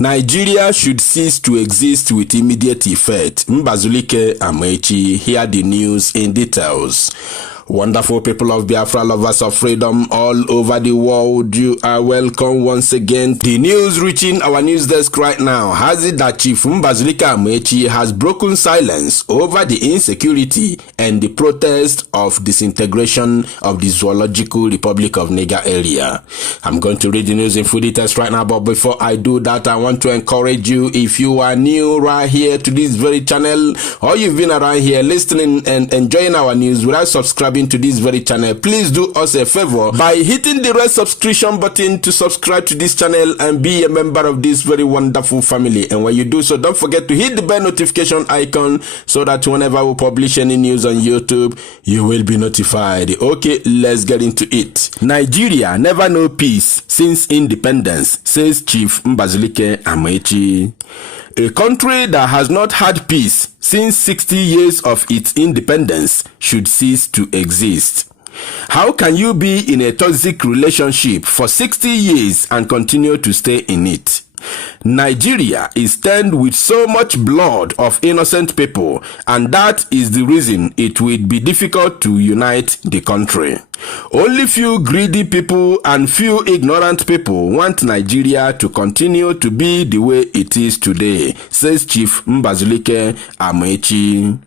Nigeria should cease to exist with immediate effect. Mbazulike Amaechi, hear the news in details. Wonderful people of Biafra, lovers of freedom all over the world, you are welcome once again. The news reaching our news desk right now has it that Chief Mbazulike Amaechi has broken silence over the insecurity and the protest of disintegration of the Zoological Republic of Niger area. I'm going to read the news in full details right now, but before I do that, I want to encourage you, if you are new right here to this very channel, or you've been around here listening and enjoying our news without subscribing to this very channel, please do us a favor by hitting the red subscription button to subscribe to this channel and be a member of this very wonderful family. And when you do so, don't forget to hit the bell notification icon so that whenever we publish any news on YouTube, you will be notified. Okay, let's get into it. Nigeria never know peace since independence, says Chief Mbazulike Amaechi. A country that has not had peace since 60 years of its independence should cease to exist. How can you be in a toxic relationship for 60 years and continue to stay in it? Nigeria is stained with so much blood of innocent people, and that is the reason it will be difficult to unite the country. Only few greedy people and few ignorant people want Nigeria to continue to be the way it is today, says Chief Mbazulike Amaechi.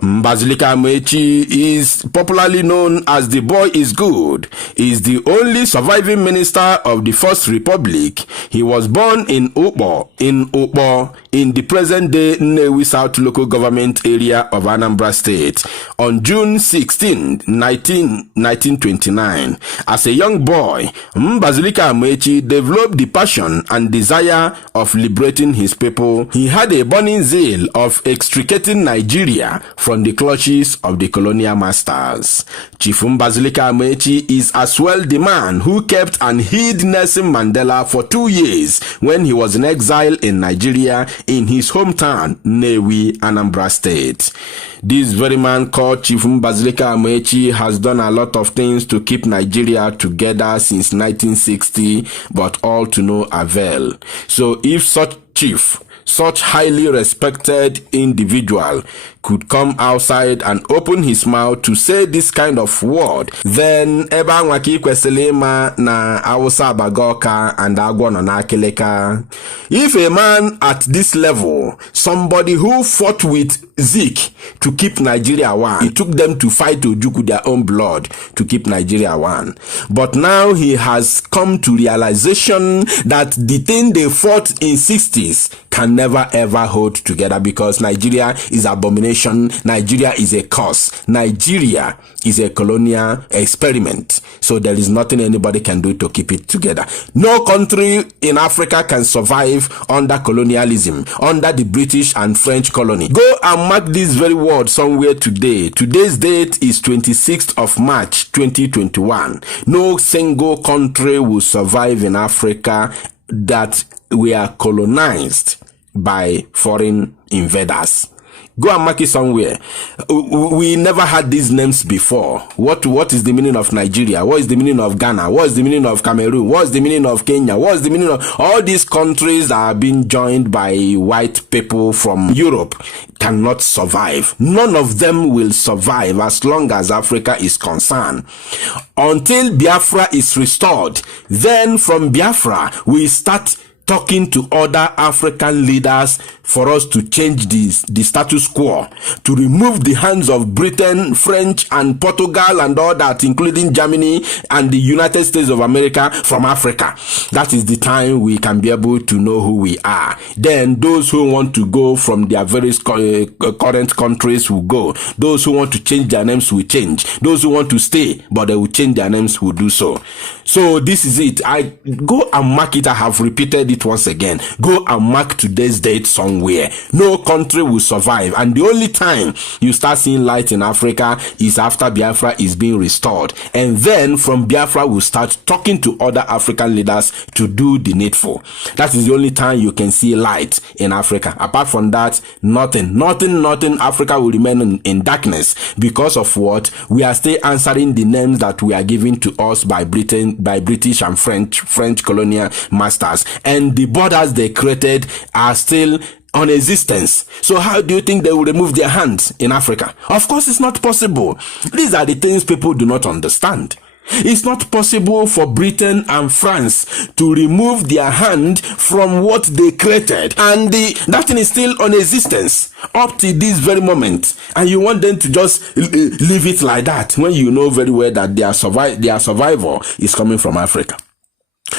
Mbazulike Amaechi is popularly known as the boy is good. He is the only surviving minister of the First Republic. He was born in Ukpo in the present-day Nnewi South local government area of Anambra State on June 16, 1929. As a young boy, Mbazulike Amaechi developed the passion and desire of liberating his people. He had a burning zeal of extricating Nigeria from the clutches of the colonial masters. Chief Mbazulike Amaechi is as well the man who kept and hid Nelson Mandela for 2 years when he was in exile in Nigeria in his hometown, Nnewi, Anambra State. This very man called Chief Mbazulike Amaechi has done a lot of things to keep Nigeria together since 1960, but all to no avail. So if such highly respected individual could come outside and open his mouth to say this kind of word, then eba nwaki kweselema na awusa bagoka and agwono na keleka. If a man at this level, somebody who fought with Zik to keep Nigeria one, it took them to fight Ojukwu their own blood to keep Nigeria one. But now he has come to realization that the thing they fought in 60s can never ever hold together, because Nigeria is abomination. Nigeria is a curse. Nigeria is a colonial experiment. So there is nothing anybody can do to keep it together. No country in Africa can survive under colonialism, under the British and French colony. Go and mark this very word somewhere today. Today's date is 26th of March 2021. No single country will survive in Africa that we are colonized by foreign invaders. Go and mark it somewhere. We never had these names before. What is the meaning of Nigeria? What is the meaning of Ghana? What is the meaning of Cameroon? What is the meaning of Kenya? What is the meaning of all these countries that are being joined by white people from Europe? Cannot survive. None of them will survive as long as Africa is concerned. Until Biafra is restored, then from Biafra we start talking to other African leaders for us to change the status quo, to remove the hands of Britain, French, and Portugal and all that, including Germany and the United States of America from Africa. That is the time we can be able to know who we are. Then those who want to go from their various current countries will go. Those who want to change their names will change. Those who want to stay but they will change their names will do so. So this is it. I go and mark it. I have repeated it once again. Go and mark today's date somewhere. No country will survive, and the only time you start seeing light in Africa is after Biafra is being restored, and then from Biafra we'll start talking to other African leaders to do the needful. That is the only time you can see light in Africa. Apart from that, nothing. Africa will remain in darkness. Because of what? We are still answering the names that we are given to us by Britain, by British and French colonial masters, and the borders they created are still on existence. So how do you think they will remove their hands in Africa? Of course, it's not possible. These are the things people do not understand. It's not possible for Britain and France to remove their hand from what they created, and that thing is still on existence up to this very moment, and you want them to just leave it like that when you know very well that their survival is coming from Africa.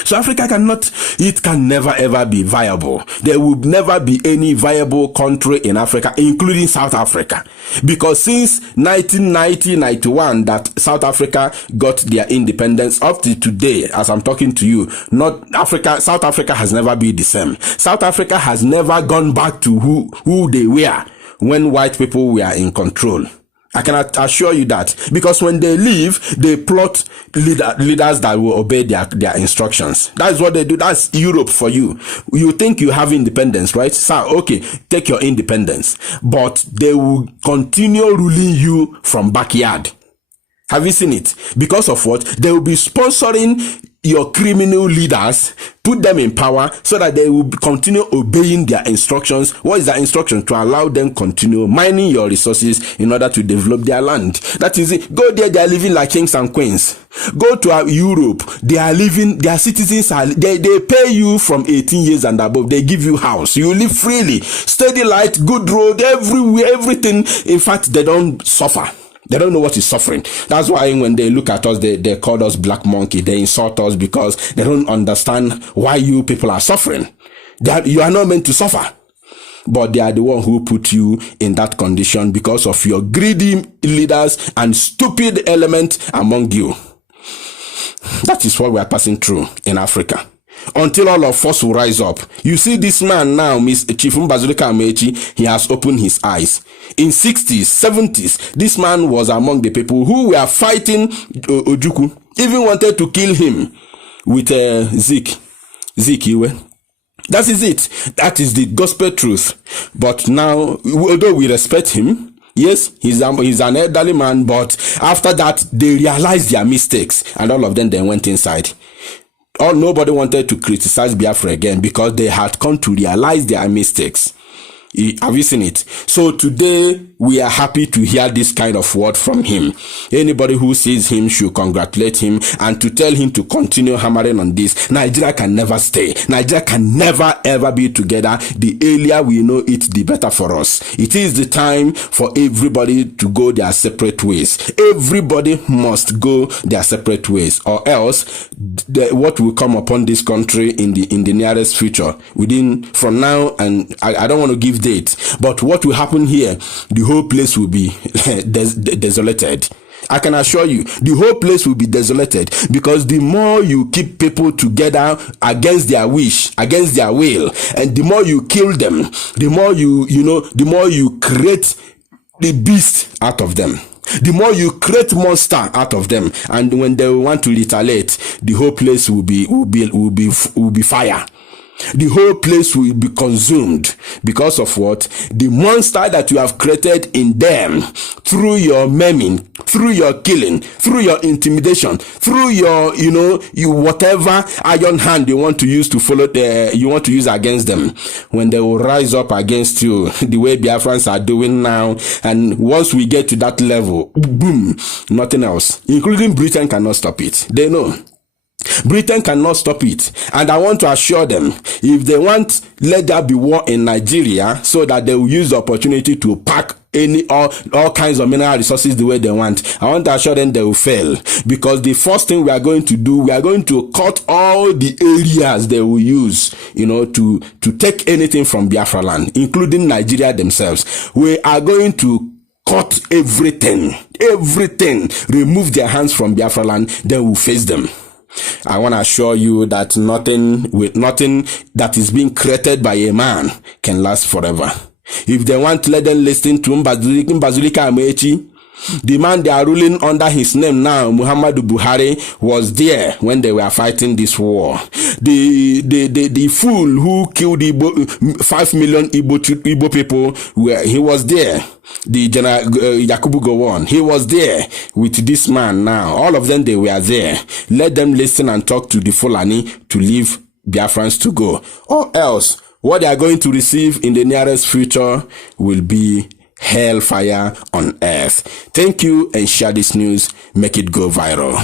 So Africa can never ever be viable. There will never be any viable country in Africa, including South Africa. Because since 1990-91 that South Africa got their independence, up to today, as I'm talking to you, South Africa has never been the same. South Africa has never gone back to who they were when white people were in control. I can assure you that, because when they leave, they plot leaders that will obey their instructions. That's what they do. That's Europe for you. You think you have independence, right? So, okay, take your independence. But they will continue ruling you from backyard. Have you seen it? Because of what? They will be sponsoring your criminal leaders, put them in power so that they will continue obeying their instructions. What is their instruction? To allow them continue mining your resources in order to develop their land. That is it. Go there, they are living like kings and queens. Go to Europe, they are living, their citizens are, they pay you from 18 years and above. They give you house. You live freely. Steady light, good road, everywhere, everything. In fact, they don't suffer. They don't know what is suffering. That's why when they look at us, they call us black monkey. They insult us because they don't understand why you people are suffering. You are not meant to suffer. But they are the one who put you in that condition because of your greedy leaders and stupid element among you. That is what we are passing through in Africa. Until all of us will rise up. You see this man now, Chief Mbazulika Amaechi, he has opened his eyes. In 60s, 70s, this man was among the people who were fighting Ojukwu, even wanted to kill him with Zik Iwe. That is it. That is the gospel truth. But now, although we respect him, yes, he's an elderly man, but after that, they realized their mistakes, and all of them then went inside. Nobody wanted to criticize Biafra again because they had come to realize their mistakes. Have you seen it? So today we are happy to hear this kind of word from him. Anybody who sees him should congratulate him and to tell him to continue hammering on this. Nigeria can never stay. Nigeria can never ever be together. The earlier we know it, the better for us. It is the time for everybody to go their separate ways. Everybody must go their separate ways, or else what will come upon this country in the nearest future, from now, and I don't want to give date, but what will happen here, the whole place will be desolated. I can assure you, the whole place will be desolated, because the more you keep people together against their wish, against their will, and the more you kill them, the more the more you create the beast out of them. The more you create monster out of them, and when they want to retaliate, the whole place will be fire. The whole place will be consumed because of what? The monster that you have created in them through your maiming, through your killing, through your intimidation, through your, whatever iron hand you want to use to you want to use against them. When they will rise up against you, the way Biafrans are doing now, and once we get to that level, boom, nothing else, including Britain, cannot stop it. They know. Britain cannot stop it, and I want to assure them, if they want, let there be war in Nigeria so that they will use the opportunity to pack all kinds of mineral resources the way they want. I want to assure them they will fail, because the first thing we are going to do, we are going to cut all the areas they will use, to take anything from Biafra land, including Nigeria themselves. We are going to cut everything, remove their hands from Biafra land, then we'll face them. I want to assure you that nothing that is being created by a man can last forever. If they want, let them listen to Mbazulika Amaechi. The man they are ruling under his name now, Muhammadu Buhari, was there when they were fighting this war. The fool who killed 5 million Igbo people, he was there. The General Yakubu Gowon, he was there with this man now. All of them, they were there. Let them listen and talk to the Fulani to leave Biafrans to go. Or else, what they are going to receive in the nearest future will be hellfire on earth. Thank you, and share this news. Make it go viral.